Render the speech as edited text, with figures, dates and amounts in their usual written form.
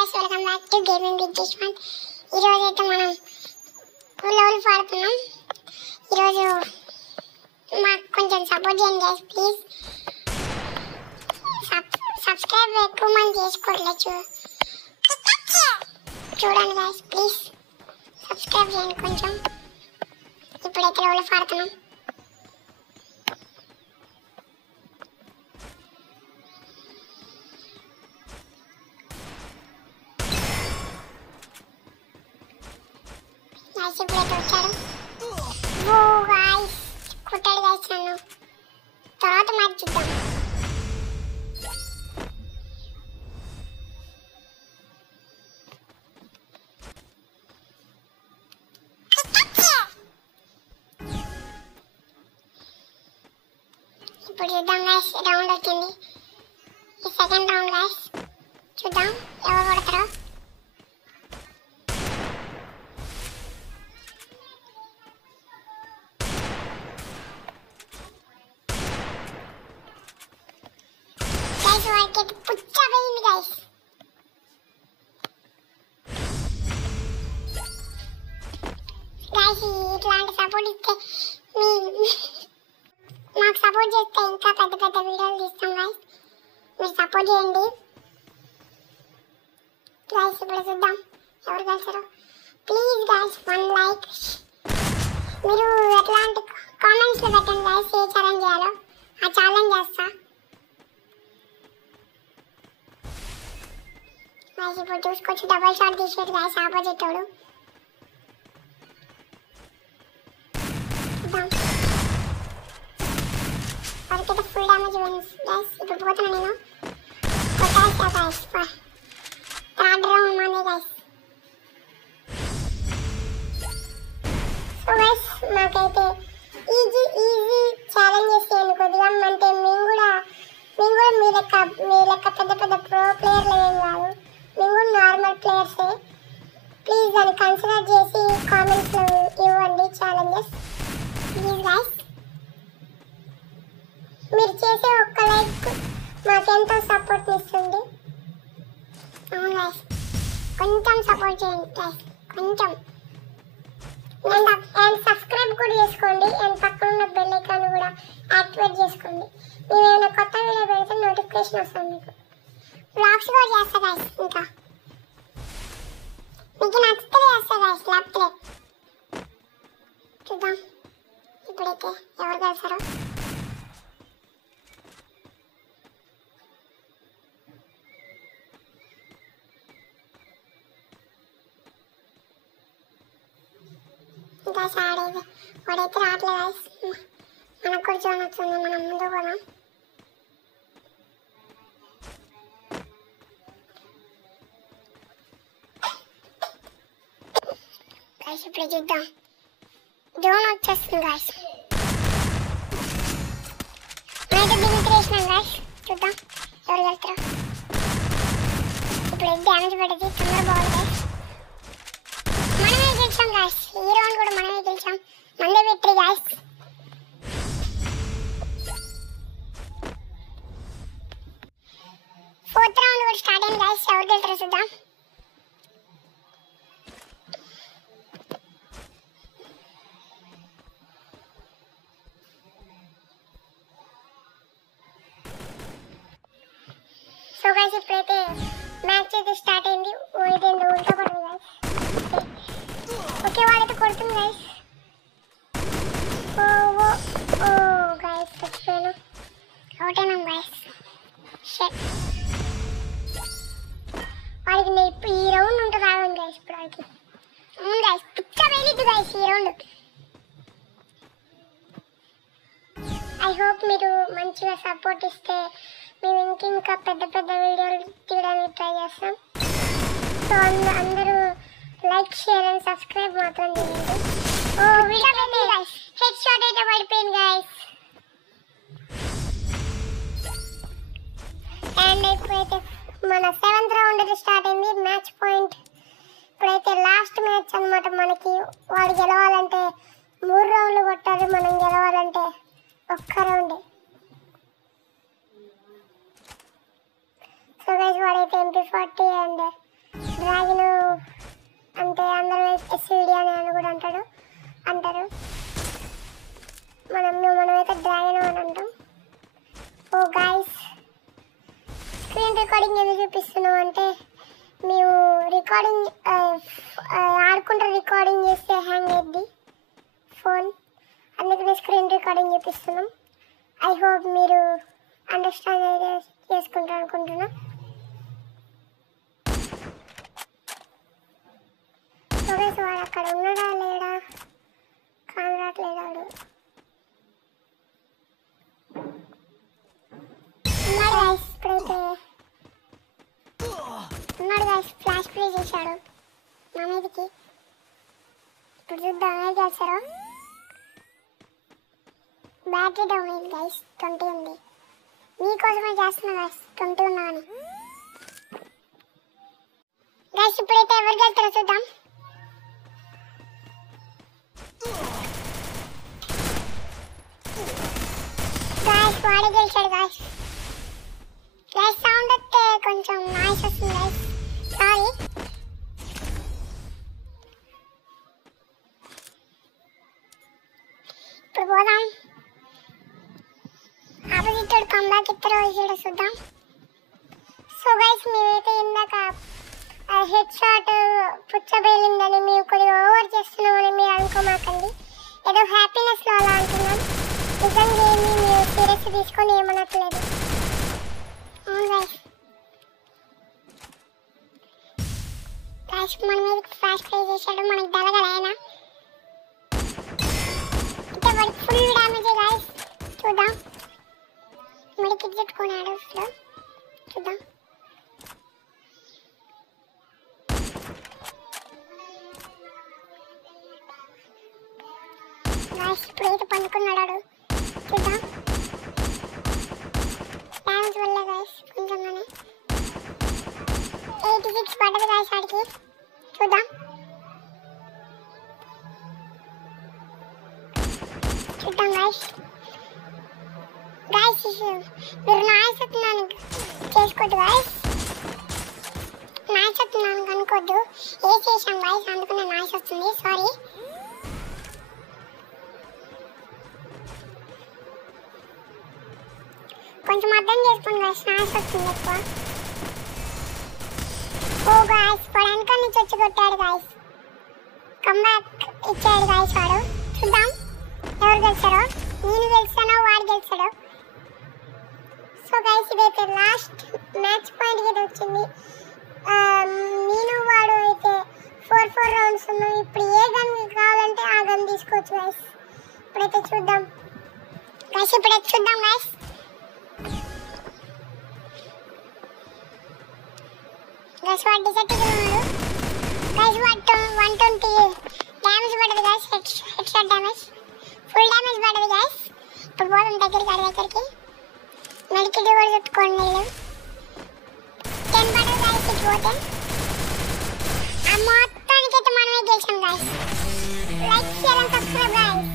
Guys welcome back to gaming with Dishmanth. ఈరోజు అయితే మనం లెవెల్ ఆడుతున్నాం. ఈరోజు మాకు కొంచెం సపోర్ట్ చేయండి గైస్ ప్లీజ్. సబ్స్క్రైబ్ ఎక్కువ మంది చేసుకోవట్లేదు చూడండి గైస్ ప్లీజ్ సబ్స్క్రైబ్ చేయండి కొంచెం. ఇప్పుడైతే లెవెల్ ఆడుతున్నాం. ఇప్పుడైతే వచ్చాడు. ఓ గాయ్స్ కొట్టాడు గాయ్స్ నన్ను. తర్వాత మ్యాచ్ చూద్దాం. ఇప్పుడు చూద్దాం గాయ్స్ రౌండ్ వచ్చింది. ఈ సెకండ్ రౌండ్ గాయ్స్ చూద్దాం ఎవరు కొడతారో. వాడికి పుచ్చ పోయింది గైస్. గైస్ ఇట్లాంటి సపోర్ట్ ఇస్తే మాకు సపోర్ట్ చేస్తే ఇంకా పెద్ద పెద్ద వీడియోలు తీస్తాం గైస్. మీరు సపోర్ట్ చేయండి గైస్. ఇప్పుడు చూద్దాం ఎవరు గెలిచారో. Please guys 1 like. మీరు ఎట్లాంటి కామెంట్స్లో పెట్టండి గైస్ ఏ ఛాలెంజ్ చేయాలో ఆ ఛాలెంజ్ చేస్తా. ఇప్పుడు చూసుకోవచ్చు డబల్ షాట్ తీసేది గాయస్ ఆపోజిట్ వాడు. వాడికైతే ఫుల్ డ్యామేజ్ విన్స్ గాయస్. ఇప్పుడు పోతున్నా నేను కొట్టేస్తా గాయస్. థర్డ్ రౌండ్ మంది గాయస్. సో గాయస్ మాకైతే ఈజీ ఛాలెంజెస్ చేయండి కొద్దిగా. అంటే మేము కూడా మీ లెక్క పెద్ద పెద్ద ప్రో ప్లేయర్లు ఏం కాదు. మేము కూడా నార్మల్ ప్లేయర్సే. ప్లీజ్ దాన్ని కన్సిడర్ చేసి కామెంట్స్లో ఇవ్వండి ఛాలెంజెస్ ప్లీజ్ గైస్. మీరు చేసే ఒక్క లైక్ మాకెంతో సపోర్ట్ ఇస్తుంది. అవును గైస్ కొంచెం సపోర్ట్ చేయండి గైస్ కొంచెం. అండ్ సబ్స్క్రైబ్ కూడా చేసుకోండి. అండ్ పక్కన ఉన్న బెల్ ఐకాన్ కూడా యాక్టివేట్ చేసుకోండి. మేము ఏమైనా కొత్త వీడియో పెడితే నోటిఫికేషన్ వస్తుంది మీకు. వ్లాగ్స్ కూడా చేస్తా గైస్. ఇంకా మీకు నచ్చితే చేస్తా గైస్ లేకపోతే చూద్దాం ఇప్పుడైతే ఎవరు కలిసారో. ఇంకా ఆడేది వాడైతే రావట్లేదు గైస్. మనకు కూడా జోన్ వచ్చింది. మనం ముందు కూడా గైస్ ఇప్పుడు చూద్దాం. జోన్ వచ్చేస్తుంది గైస్. మనైతే దీన్ని తీసినాం గైస్. చూద్దాం ఎవరు వెళ్తారో. ఇప్పుడు డ్యామేజ్ పడేది తొందర బాగుంది గైస్. మనమే గెలిచాం గైస్. ఈ రౌండ్ కూడా మనమే గెలిచాం. మందే విక్టరీ గైస్. ఫోర్త్ రౌండ్ కూడా స్టార్ట్ అయింది గైస్. ఎవరు గెలుతారో చూద్దాం. సో గైస్ ఇప్పుడైతే మ్యాచ్ అయితే స్టార్ట్ అయింది. ఇదేందో ఉల్టా పడుతుంది గైస్. ఓకే వాళ్ళైతే కొడుతుంది గైస్. ఓ గైస్ చచ్చిపోయాను. అవుట్ అయినాం గైస్. షట్ వాడికి ఈ రౌండ్ ఉంటుంది ఆగండి గైస్. ఇప్పుడు వాడికి అవును గైస్ పిచ్చ వెళ్ళిద్దు గైస్ ఈ రౌండ్. ఐ హోప్ మీరు మంచిగా సపోర్ట్ ఇస్తే మేము ఇంకా పెద్ద పెద్ద వీడియోలు తీయడానికి ట్రై చేస్తాం. సో అందరూ లైక్ షేర్ అండ్ సబ్స్క్రైబ్ మాత్రం చేయండి. ఓ వీడియో గైస్ హెడ్ షాట్ అయితే పడిపోయింది గైస్. అండ్ ఇప్పుడైతే మన 7th రౌండ్ అయితే స్టార్ట్ అయింది. మ్యాచ్ పాయింట్ ఇప్పుడైతే లాస్ట్ మ్యాచ్ అనమాట. మనకి వాడు గెలవాలంటే 3 రౌండ్లు కొట్టాలి. మనం గెలవాలంటే ఒక్క రౌండే. సో గైస్ వాడైతే MP40 అండ్ డ్రాగన్ అంటే అందరూ ఎస్విడి అని కూడా అంటారు. మనమైతే డ్రాగన్ అని అంటాం. ఓ గాయస్, స్క్రీన్ రికార్డింగ్ ఎందుకు చూపిస్తున్నాం అంటే మేము రికార్డింగ్ ఆడుకుంటే రికార్డింగ్ చేస్తే హ్యాంగ్ అయ్యింది ఫోన్, అందుకనే స్క్రీన్ రికార్డింగ్ చూపిస్తున్నాం. ఐ హోప్ మీరు అండర్స్టాండ్ చేసుకుంటారు అనుకుంటున్నా. వాడు అక్కడ ఉన్నాడా లేడా కానరాట్లేదాడు. ఉన్నాడు గాయస్, ఫ్లాష్ ప్లే చేశాడు నా మీదకి. ఇప్పుడు చూద్దాం ఏం చేస్తారో. బ్యాటరీ డౌన్ అయింది గాయస్, 20 ఉంది. మీకోసమే చేస్తున్నా గాయస్, 20 ఉన్నా అని. గాయస్ ఇప్పుడైతే ఎవరు గెలుస్తారో చూద్దాం. గాయస్ వాడే గెలిచాడు గాయస్. సౌండ్ వస్తే కొంచెం నాయిస్ వస్తుంది గైస్, సారీ. ఇప్పుడు పోదాం. ఆపోజిట్ వాడు కంబ్యాక్ ఇస్తారో ఇక్కడ చూద్దాం. సో గైస్ మేమైతే ఇందాక హెడ్ షాట్ పుచ్చబేలిందని మేము కొద్దిగా ఓవర్ చేస్తున్నామని మీరు అనుకోమాకండి. ఏదో హ్యాపీనెస్లో అలా అంటున్నాం. నిజంగా ఏమి మీరు సీరియస్ తీసుకొని ఏమనట్లేదు. మన మీద ఫ్లాష్ ప్లే చేశాడు, మనకి దలగలైనా అంటే వాడికి ఫుల్ డ్యామేజ్ గాయస్. చూద్దాం, మెడికిట్ చుట్టుకున్నాడు. చూద్దాం గాయస్, ఇప్పుడైతే పండుకున్నాడు. చూద్దాం డ్యామేజ్ వల్ల గాయస్ కొంచెంగానే 86 పడ్డది గాయస్ ఆడికి. చూద్దాం గాయస్. మీరు నాయిస్ వస్తున్నాను చేసుకోవద్దు గాయస్, నాయిస్ వస్తున్నాను అనుకోవద్దు. ఏ చేసాం గాయస్, అందుకనే నాయిస్ వస్తుంది, సారీ. కొంచెం అర్థం చేసుకోండి గాయస్, నాయిస్ వస్తుంది ఎక్కువ. ఓ గాయస్ వాడు వెనక నుంచి వచ్చి కొట్టాడు గాయస్, కంబ్యాక్ ఇచ్చాడు గాయస్ వాడు. చూద్దాం ఎవరు గెలిచారో, నేను గెలిచానో వాడు గెలిచాడో. సో గాయస్ ఇదైతే లాస్ట్ మ్యాచ్ పాయింట్కి అయితే వచ్చింది. నేను వాడు అయితే 4 రౌండ్స్ ఉన్నాం. ఇప్పుడు ఏ గన్ కావాలంటే ఆ గన్ తీసుకోవచ్చు గాయస్. ఇప్పుడైతే చూద్దాం గాయస్, గాయస్. గైస్ వాడు డిసెక్టివ్ ఉన్నాడు గైస్. వాడు 120 డ్యామేజ్ పడ్డది guys, head shot damage, full damage పడ్డది గైస్. ఇప్పుడు పోదాం దగ్గరికి. మెడికిట్ కూడా చుట్టుకోండి వీళ్ళు. 10 పడ్డది గైస్. ఇటు పోతే ఆ మొత్తానికైతే మనమే గెలిచాం guys. Like share and subscribe guys.